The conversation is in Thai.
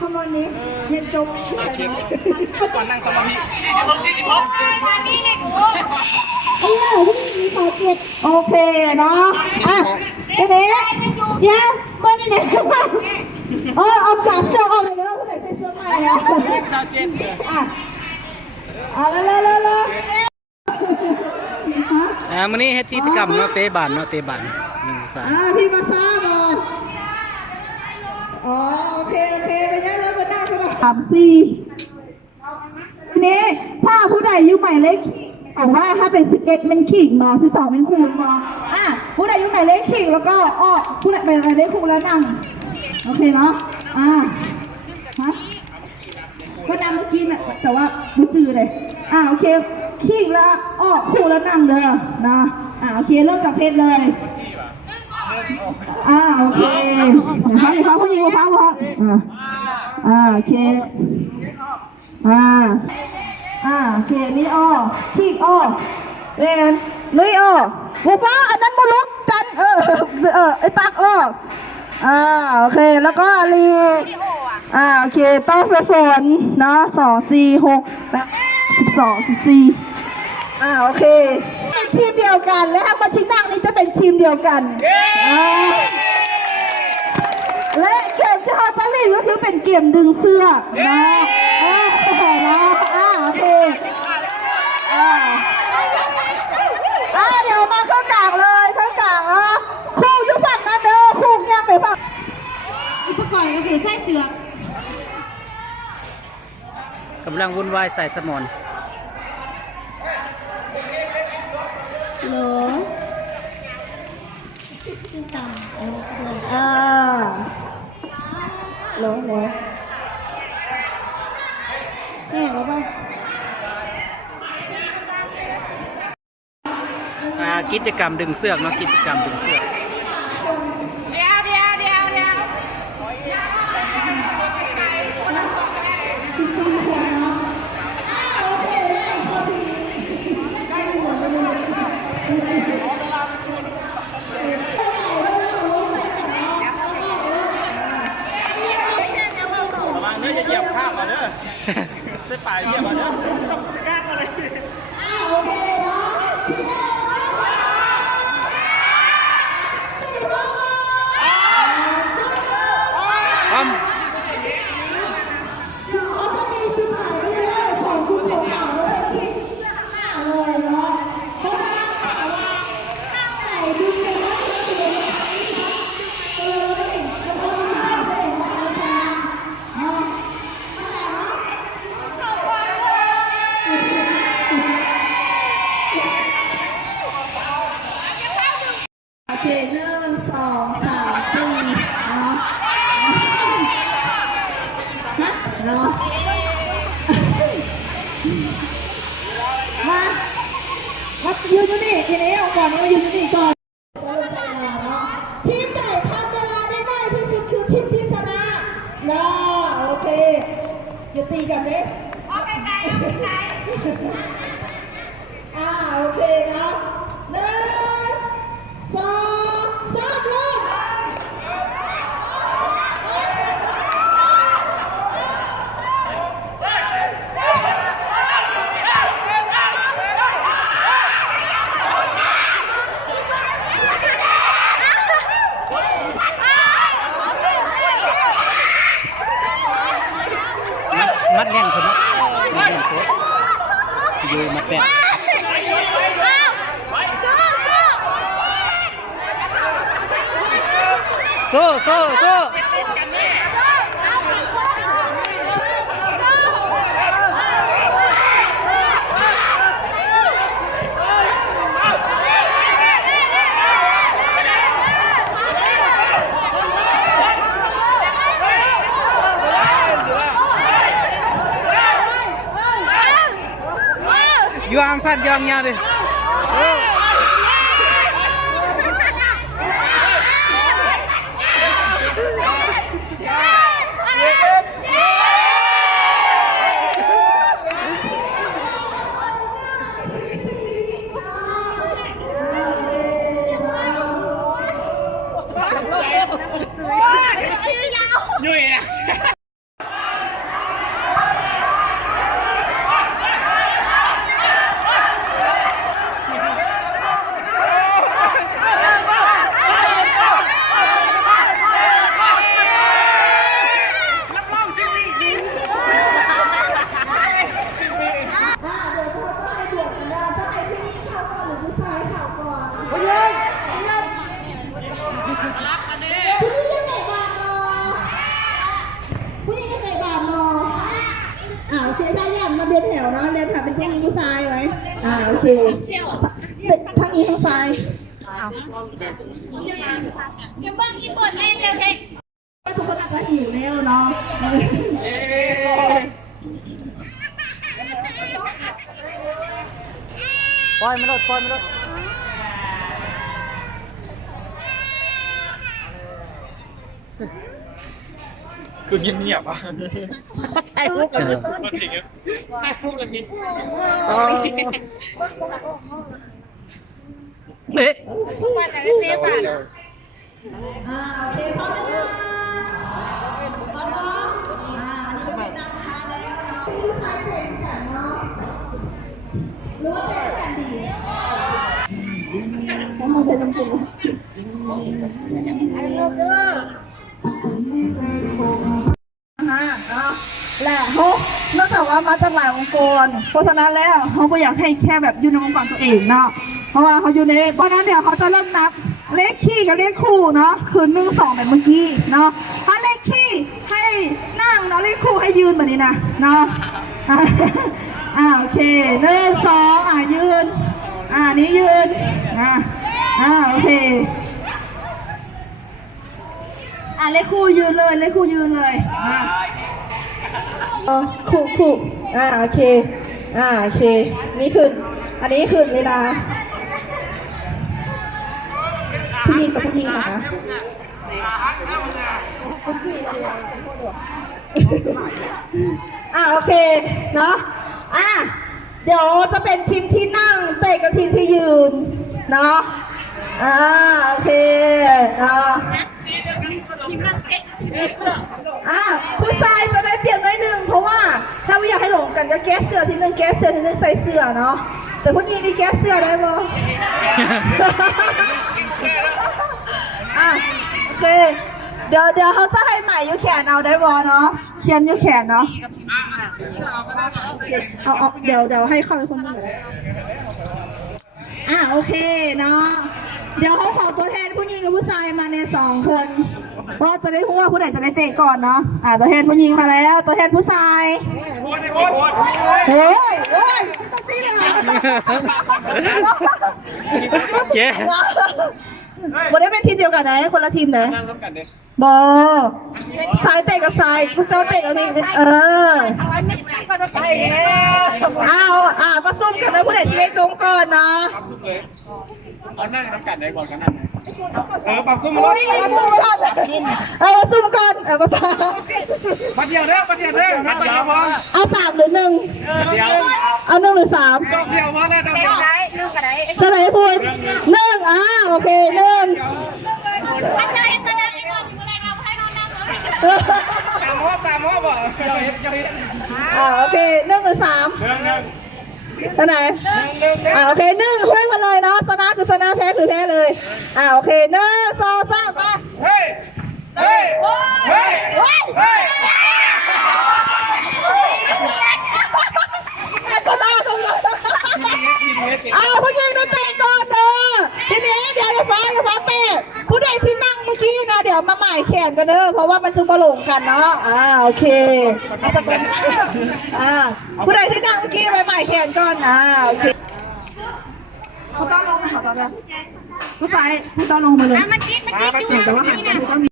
ขโมยนี้เรียนจบก่อนนั่งสมาธิทางนี้เนี่ยกูมีขอเจ็ดโอเคเนาะอ่ะเดี๋ยวเดี๋ยวคนนี้เนี่ยเอากลับเสื้อออกเลยเนาะผู้ใส่เสื้อใหม่เนาะชาวเจ็ดแล้วมื้อนี้เฮ็ดกิจกรรมเนาะเตะบอลพี่มาซ่าบอลโอเคไปได้แล้วมานั่งกัน3-4ทีนี้ถ้าผู้ใดอยู่ใหม่เล็กบอกว่าถ้าเป็น11เป็นขิงมา12เป็นคูณมาผู้ใดอยู่ใหม่เล็กขิงแล้วก็ผู้ใดเป็นอะไรเล็กคูณแล้วนั่งโอเคเนาะก็นำเมื่อกี้น่ะแต่ว่าดูจืดเลยโอเคขิงแล้วคู่แล้วนั่งเลยนะโอเคเริ่มกับเพชรเลยโอเคเดี๋ยวผู้หญิงเขาโอเคโอเคนี่ขีกเรียนลุยบุป้าอันนั้นบุลุกกันไอ้ตักโอเคแล้วก็รีโอเคต้องไปฝนเนาะ2-4-6-8-12-14โอเคเป็นทีมเดียวกันและมาชิงนั่งนี่จะเป็นทีมเดียวกันและเกมที่เขาต้องเล่นก็คือเป็นเกมดึงเสื้อนะโอเคเดี๋ยวมาเข้ากลางเลยคู่ยุบฝั่งนั้นเด้อคู่ยังไปฝั่งอุปกรณ์ก็คือไส้เสือกกำลังวุ่นวายใส่สมอนโหลโหลนี่รู้ป่ะกิจกรรมดึงเสือกเนาะกิจกรรมดึงเสือกเหยียบข้าวมาเด้อใส่ปลายเหยียบมาเด้อต้องกล้าอะไรโอเคเนาะโอเค1 2 3 4เนาะมายืนอยู่นี่ทีนี้เอาก่อนนี้มายืนอยู่นี่ก่อนทีมไหนทำเวลาได้มากที่สุดคือทีมที่ชนะโอเคอย่าตีกันเลยไกลโอเคนะ1 2 3ลงมัดแน่นคนนะมัดแน่นโต๊ะอยู่มัดแน่นสู้ยางสั้นยางยาวดิยุ่ยนะ เนาะเรียนถามเป็นผู้หญิงผู้ชายไหมโอเคทั้งนี้ทั้งซ้าย เดี๋ยวบ้างอีกคนเล่นเร็วเฮ้ย ทุกคนอาจจะหิวแล้วเนาะ ปล่อยมันลดปล่อยมันลดคือเงียบๆอ่ะถ่ายรูปกันมาถึงถ่ายรูปกันนี่เละโอเคพร้อมแล้วพร้อมเนาะอันนี้ก็เป็นดาวสุดท้ายแล้วเนาะผู้ชายเพลงกันเนาะหรือว่าเพลงกันดีแล้วมาเป็นน้ำจิ้มและเขานอกจากว่ามาจากหลายองค์กรเพราะฉะนั้นแล้วเขาก็อยากให้แค่แบบอยู่ในองค์กรตัวเองเนาะเพราะว่าเขาอยู่ในเพราะนั้นเดี๋ยวเขาจะเริ่มนับเลขคี่กับเลขคู่เนาะคือ1 2แบบเมื่อกี้เนาะถ้าเลขคี่ให้นั่งเนาะเลขคู่ให้ยืนแบบนี้นะเนาะโอเค1 2ยืนนี้ยืนโอเคเลขคู่ยืนเลยเลขคู่ยืนเลยคู่โอเคโอเคนี่ขึ้นอันนี้ขึ้นเวลาผู้หญิงกับผู้หญิงนะโอเคเนาะเดี๋ยวจะเป็นทีมที่นั่งเตะกับทีมที่ยืนเนาะโอเคเนาะผู้ชายจะได้เปรียบน้อยหนึ่งเพราะว่าถ้าไม่อยากให้หลงกันก็แก้เสื้อทีนึงแก้เสื้อทีนึงใส่เสื้อเนาะแต่ผู้หญิงนี่แก้เสื้อได้บ่โอเคเดี๋ยวเขาจะให้ใหม่ยูแขนเอาได้บ่เนาะเขียนยูแขนเนาะเอาเดี๋ยวให้เข้าไปคนนึงเลยโอเคเนาะเดี๋ยวเขาขอตัวแทนผู้หญิงกับผู้ชายมาใน2 คนก็จะได้รู้ว่าผู้ใดจะได้เตะก่อนเนาะตัวแทนผู้หญิงมาแล้วตัวแทนผู้ชายเฮ้ยไม่ต้องซีเลยเจ๊วันนี้เป็นทีมเดียวกันไหนคนละทีมไหนบอสายเตะกับสายพวกเจ้าเตะกับนี่มาซุ่มกันนะผู้ใดที่ได้ตรงก่อนเนาะเอานั่งน้ำกัดได้ก่อนกันนั่นปักซุ่มรถมาซุ่มก่อนมาซุ่มก่อนมาซ้ำมาเดียวเด้อมาเดียวเด้อมาเดียวพอเอา3 หรือ 1เอา 1 หรือ 3เดียวพอแล้วเดียวไหน1กับไหนเท่าไหร่พูด1โอเค1อาจารย์แสดงให้นอนอะไรเราให้นอนนั่งตามว่าบ่โอเค1 หรือ 3เท่าไหร่โอเค1คู่กันเลยเนาะชนะคือชนะแพ้คือแพ้เลยโอเค1 2 3มาเฮ้ยก็ได้ตรงนั้นผู้หญิงต้องเตะก่อนเด้อทีนี้เดี๋ยวอย่าฟ้าเตะผู้ใดที่นั่งเมื่อกี้นะเดี๋ยวมาหมายแขนกันเด้อเพราะว่ามันจะมาหลงกันเนาะโอเคผู้ใดที่นั่งเมื่อกี้ไปหมายแขนก่อนโอเคเขาต้องลงมาขอตอนนี้ผู้ชายผู้ต้องลงมาเลยแต่ว่าหันไปผู้ต้องมี